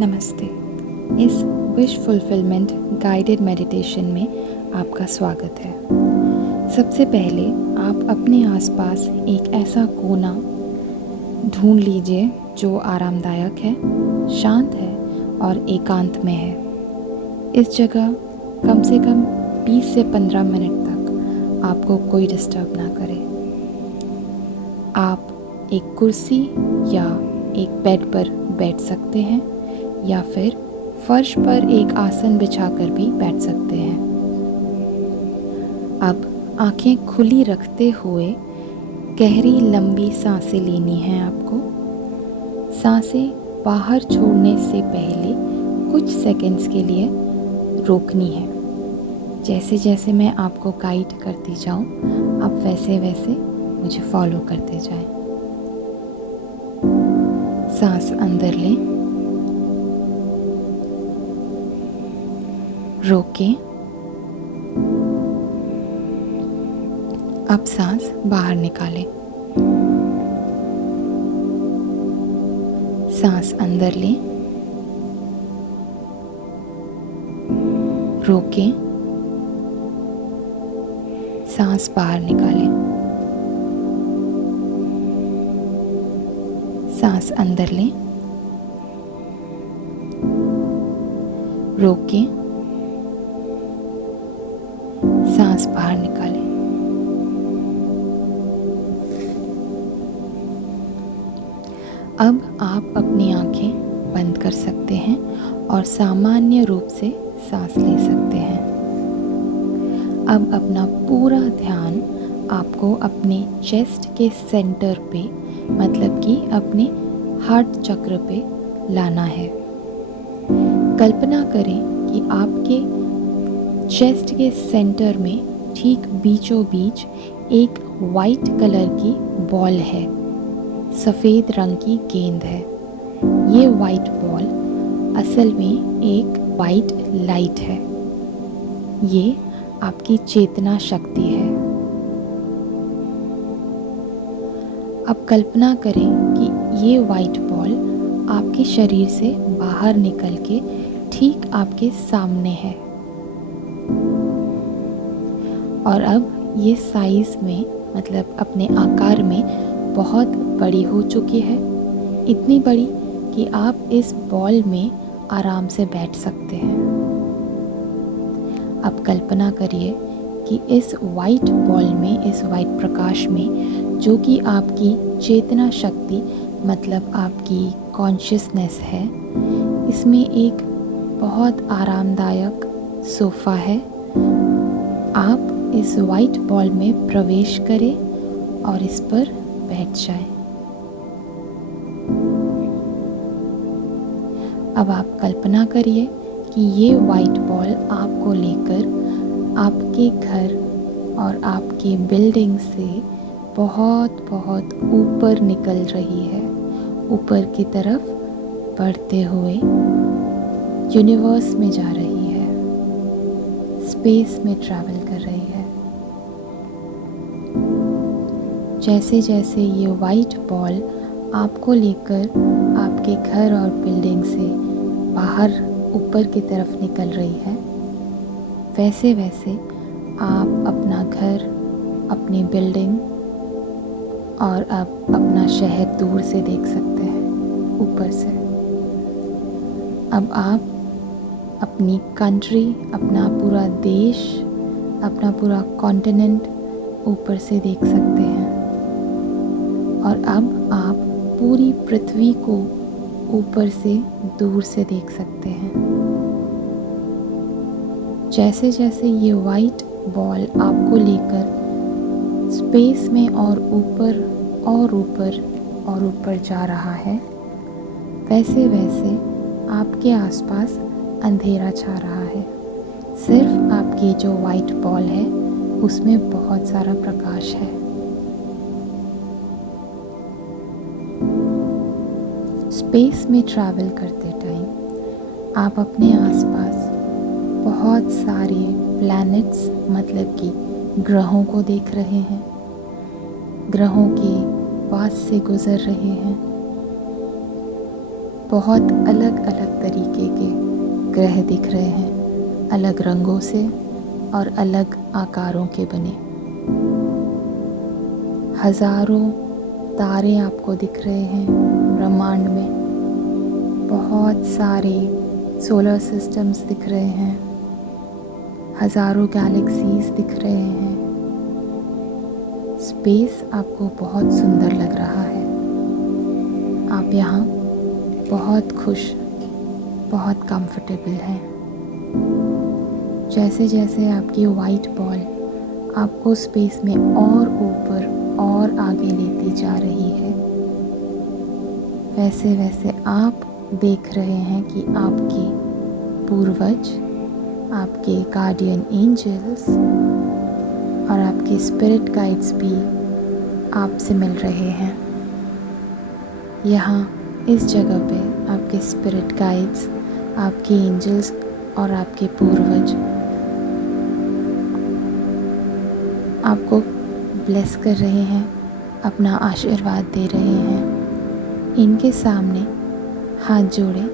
नमस्ते। इस wish fulfilment guided meditation में आपका स्वागत है। सबसे पहले आप अपने आसपास एक ऐसा कोना ढूंढ लीजिए जो आरामदायक है, शांत है और एकांत में है। इस जगह कम से कम 20 से 15 मिनट तक आपको कोई डिस्टर्ब ना करे। आप एक कुर्सी या एक बेड पर बैठ सकते हैं या फिर फर्श पर एक आसन बिछाकर भी बैठ सकते हैं। अब आंखें खुली रखते हुए गहरी लंबी सांसें लेनी हैं आपको। सांसें बाहर छोड़ने से पहले कुछ सेकंड्स के लिए रोकनी है। जैसे जैसे मैं आपको गाइड करती जाऊं, आप वैसे वैसे मुझे फॉलो करते जाएं। सांस अंदर लें, रोकें। अब सांस बाहर निकालें। सांस अंदर लें, रोकें, सांस बाहर निकालें। सांस अंदर लें, रोकें, सांस बाहर निकालें। अब आप अपनी आंखें बंद कर सकते हैं और सामान्य रूप से सांस ले सकते हैं। अब अपना पूरा ध्यान आपको अपने चेस्ट के सेंटर पे, मतलब कि अपने हार्ट चक्र पे लाना है। कल्पना करें कि आपके चेस्ट के सेंटर में ठीक बीचों बीच एक वाइट कलर की बॉल है, सफ़ेद रंग की गेंद है। ये वाइट बॉल असल में एक वाइट लाइट है। ये आपकी चेतना शक्ति है। अब कल्पना करें कि ये वाइट बॉल आपके शरीर से बाहर निकल के ठीक आपके सामने है और अब ये साइज़ में, मतलब अपने आकार में बहुत बड़ी हो चुकी है। इतनी बड़ी कि आप इस बॉल में आराम से बैठ सकते हैं। अब कल्पना करिए कि इस वाइट बॉल में, इस वाइट प्रकाश में, जो कि आपकी चेतना शक्ति, मतलब आपकी कॉन्शियसनेस है, इसमें एक बहुत आरामदायक सोफ़ा है। आप इस वाइट बॉल में प्रवेश करें और इस पर बैठ जाएं। अब आप कल्पना करिए कि ये वाइट बॉल आपको लेकर आपके घर और आपकी बिल्डिंग से बहुत बहुत ऊपर निकल रही है, ऊपर की तरफ बढ़ते हुए यूनिवर्स में जा रही है, स्पेस में ट्रैवल कर रही है। जैसे जैसे ये वाइट बॉल आपको लेकर आपके घर और बिल्डिंग से बाहर ऊपर की तरफ निकल रही है, वैसे वैसे आप अपना घर, अपनी बिल्डिंग और अब अपना शहर दूर से देख सकते हैं, ऊपर से। अब आप अपनी कंट्री, अपना पूरा देश, अपना पूरा कॉन्टिनेंट ऊपर से देख सकते हैं और अब आप पूरी पृथ्वी को ऊपर से, दूर से देख सकते हैं। जैसे जैसे ये वाइट बॉल आपको लेकर स्पेस में और ऊपर और ऊपर और ऊपर जा रहा है, वैसे वैसे आपके आसपास अंधेरा छा रहा है। सिर्फ आपकी जो वाइट बॉल है उसमें बहुत सारा प्रकाश है। स्पेस में ट्रैवल करते टाइम आप अपने आसपास बहुत सारे प्लैनेट्स, मतलब कि ग्रहों को देख रहे हैं, ग्रहों के पास से गुज़र रहे हैं। बहुत अलग अलग तरीके के ग्रह दिख रहे हैं, अलग रंगों से और अलग आकारों के बने। हजारों तारे आपको दिख रहे हैं ब्रह्मांड में। बहुत सारे सोलर सिस्टम्स दिख रहे हैं, हजारों गैलेक्सीज दिख रहे हैं। स्पेस आपको बहुत सुंदर लग रहा है। आप यहाँ बहुत खुश, बहुत कंफर्टेबल हैं। जैसे जैसे आपकी वाइट बॉल आपको स्पेस में और ऊपर और आगे लेती जा रही है, वैसे वैसे आप देख रहे हैं कि आपके पूर्वज, आपके गार्डियन एंजल्स और आपके स्पिरिट गाइड्स भी आपसे मिल रहे हैं। यहाँ इस जगह पे आपके स्पिरिट गाइड्स, आपके एंजल्स और आपके पूर्वज आपको ब्लेस कर रहे हैं, अपना आशीर्वाद दे रहे हैं। इनके सामने हाथ जोड़े,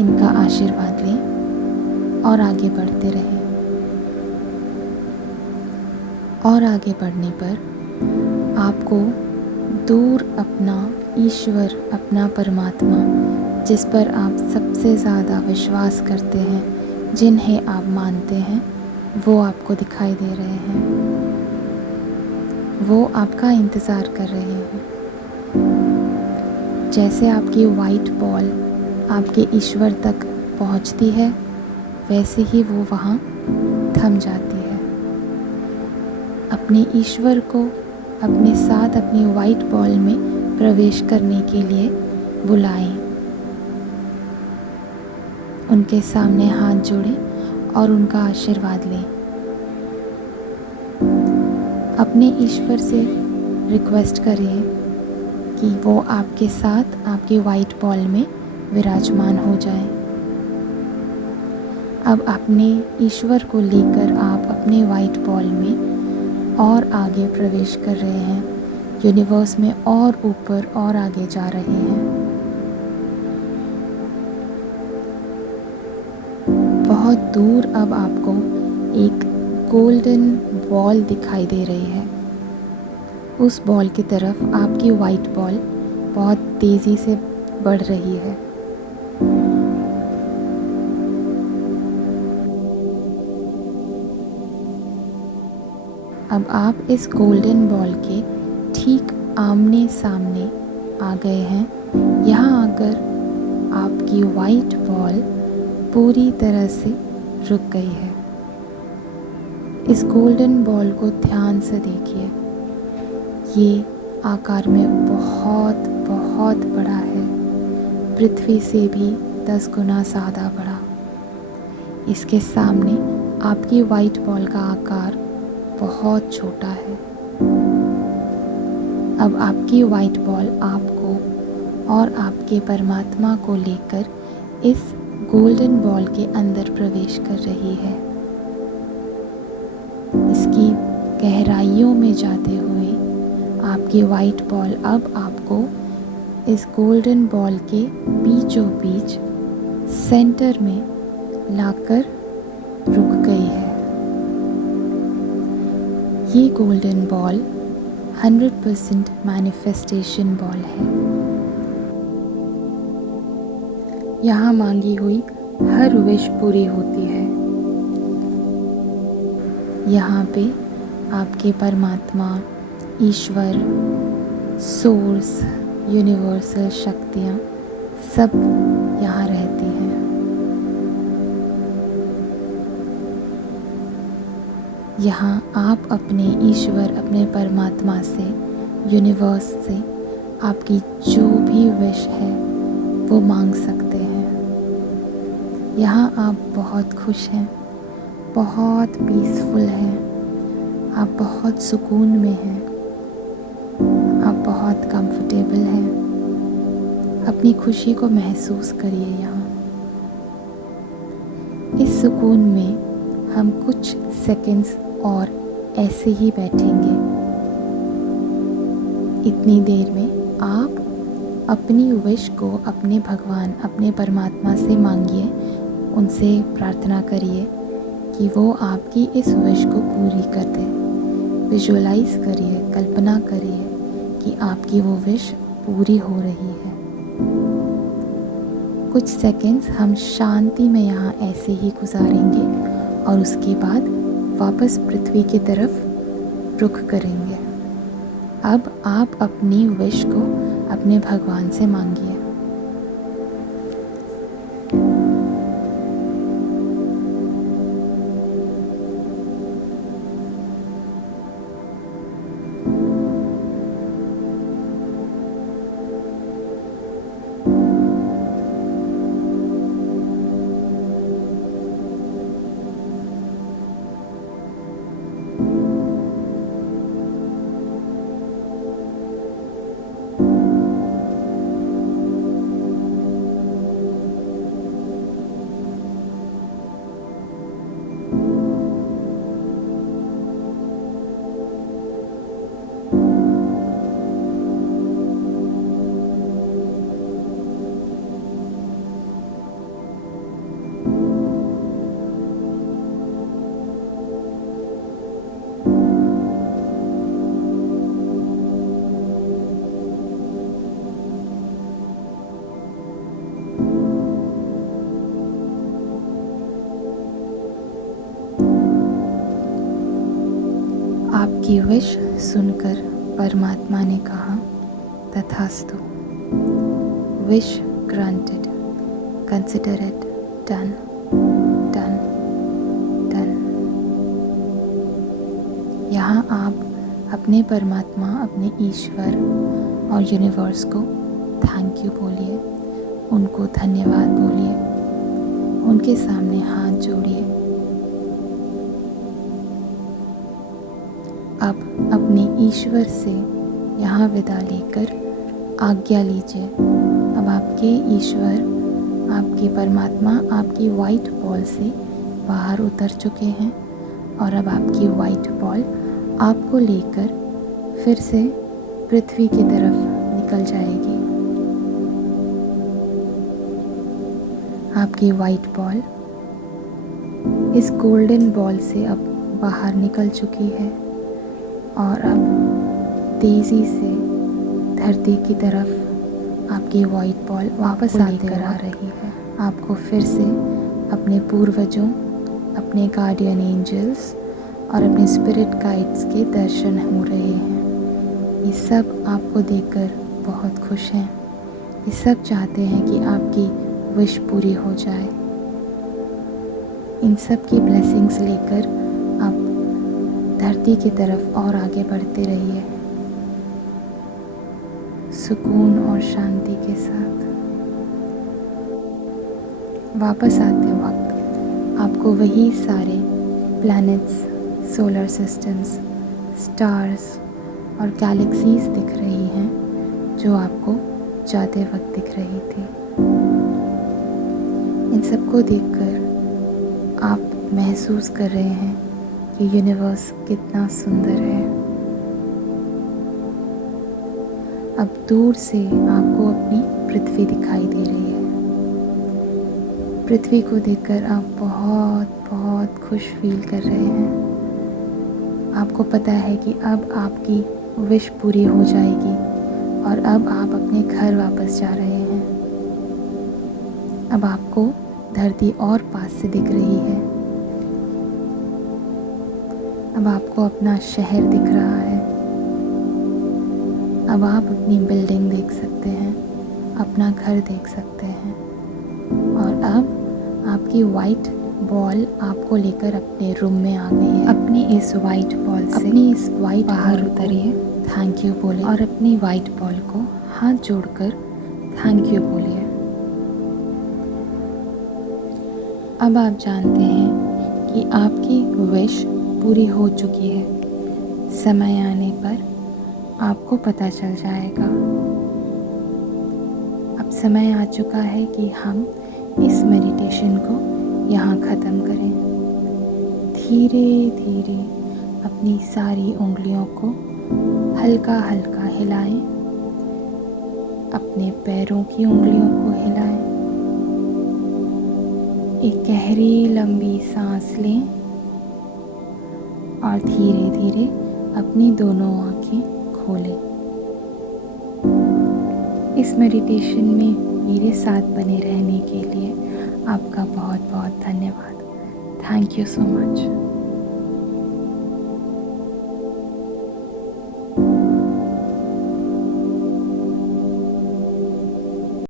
इनका आशीर्वाद लें और आगे बढ़ते रहें। और आगे बढ़ने पर आपको दूर अपना ईश्वर, अपना परमात्मा, जिस पर आप सबसे ज़्यादा विश्वास करते हैं, जिन्हें आप मानते हैं, वो आपको दिखाई दे रहे हैं। वो आपका इंतज़ार कर रहे हैं। जैसे आपकी वाइट बॉल आपके ईश्वर तक पहुंचती है, वैसे ही वो वहाँ थम जाती है। अपने ईश्वर को अपने साथ अपनी वाइट बॉल में प्रवेश करने के लिए बुलाएं। उनके सामने हाथ जोड़ें और उनका आशीर्वाद लें। अपने ईश्वर से रिक्वेस्ट करिए कि वो आपके साथ आपकी वाइट बॉल में विराजमान हो जाए। अब अपने ईश्वर को लेकर आप अपने वाइट बॉल में और आगे प्रवेश कर रहे हैं, यूनिवर्स में और ऊपर और आगे जा रहे हैं। बहुत दूर अब आपको एक गोल्डन बॉल दिखाई दे रही है। उस बॉल की तरफ आपकी वाइट बॉल बहुत तेज़ी से बढ़ रही है। अब आप इस गोल्डन बॉल के ठीक आमने सामने आ गए हैं। यहाँ आकर आपकी वाइट बॉल पूरी तरह से रुक गई है। इस गोल्डन बॉल को ध्यान से देखिए। ये आकार में बहुत बहुत बड़ा है, पृथ्वी से भी 10 गुना ज़्यादा बड़ा। इसके सामने आपकी वाइट बॉल का आकार बहुत छोटा है। अब आपकी वाइट बॉल आपको और आपके परमात्मा को लेकर इस गोल्डन बॉल के अंदर प्रवेश कर रही है। इसकी गहराइयों में जाते हुए आपकी वाइट बॉल अब आपको इस गोल्डन बॉल के बीचों बीच सेंटर में लाकर रुक गई है। ये गोल्डन बॉल 100% मैनिफेस्टेशन बॉल है। यहाँ मांगी हुई हर विश पूरी होती है। यहाँ पे आपके परमात्मा, ईश्वर, सोर्स, यूनिवर्सल शक्तियाँ सब यहाँ रहती हैं। यहाँ आप अपने ईश्वर, अपने परमात्मा से, यूनिवर्स से आपकी जो भी विश है वो मांग सकते हैं। यहाँ आप बहुत खुश हैं, बहुत पीसफुल हैं, आप बहुत सुकून में हैं, आप बहुत कंफर्टेबल हैं। अपनी खुशी को महसूस करिए। यहाँ इस सुकून में हम कुछ सेकंड्स और ऐसे ही बैठेंगे। इतनी देर में आप अपनी विश को अपने भगवान, अपने परमात्मा से मांगिए, उनसे प्रार्थना करिए कि वो आपकी इस विश को पूरी कर दे। विजुअलाइज करिए, कल्पना करिए कि आपकी वो विश पूरी हो रही है। कुछ सेकंड्स हम शांति में यहाँ ऐसे ही गुजारेंगे और उसके बाद वापस पृथ्वी की तरफ रुख करेंगे। अब आप अपनी विश को अपने भगवान से मांगिए। आपकी विश सुनकर परमात्मा ने कहा, तथास्तु, wish granted, consider it done, done, done. यहाँ आप अपने परमात्मा, अपने ईश्वर और यूनिवर्स को थैंक यू बोलिए, उनको धन्यवाद बोलिए, उनके सामने हाथ जोड़िए। अब अपने ईश्वर से यहाँ विदा लेकर आज्ञा लीजिए। अब आपके ईश्वर, आपके परमात्मा आपकी वाइट बॉल से बाहर उतर चुके हैं और अब आपकी वाइट बॉल आपको लेकर फिर से पृथ्वी की तरफ निकल जाएगी। आपकी वाइट बॉल इस गोल्डन बॉल से अब बाहर निकल चुकी है और अब तेज़ी से धरती की तरफ आपकी वाइट बॉल वापस आकर आ रही है। आपको फिर से अपने पूर्वजों, अपने गार्डियन एंजल्स और अपने स्पिरिट गाइड्स के दर्शन हो रहे हैं। ये सब आपको देखकर बहुत खुश हैं। ये सब चाहते हैं कि आपकी विश पूरी हो जाए। इन सब की ब्लेसिंग्स लेकर आप धरती की तरफ और आगे बढ़ते रहिए, सुकून और शांति के साथ। वापस आते वक्त आपको वही सारे प्लैनेट्स, सोलर सिस्टम्स, स्टार्स और गैलेक्सीज दिख रही हैं जो आपको जाते वक्त दिख रही थी। इन सबको देखकर आप महसूस कर रहे हैं कि यूनिवर्स कितना सुंदर है। अब दूर से आपको अपनी पृथ्वी दिखाई दे रही है। पृथ्वी को देखकर आप बहुत बहुत खुश फील कर रहे हैं। आपको पता है कि अब आपकी विश पूरी हो जाएगी और अब आप अपने घर वापस जा रहे हैं। अब आपको धरती और पास से दिख रही है। अब आपको अपना शहर दिख रहा है। अब आप अपनी बिल्डिंग देख सकते हैं, अपना घर देख सकते हैं और अब आपकी वाइट बॉल आपको लेकर अपने रूम में आ गई है। अपनी इस वाइट बॉल से अपनी इस वाइट बाहर उतरिए, थैंक यू बोले और अपनी वाइट बॉल को हाथ जोड़कर थैंक यू बोलिए। अब आप जानते हैं कि आपकी विश पूरी हो चुकी है। समय आने पर आपको पता चल जाएगा। अब समय आ चुका है कि हम इस मेडिटेशन को यहाँ ख़त्म करें। धीरे धीरे अपनी सारी उंगलियों को हल्का हल्का हिलाएं। अपने पैरों की उंगलियों को हिलाएं। एक गहरी लंबी सांस लें और धीरे धीरे अपनी दोनों आंखें खोलें। इस मेडिटेशन में मेरे साथ बने रहने के लिए आपका बहुत बहुत धन्यवाद। Thank you so much.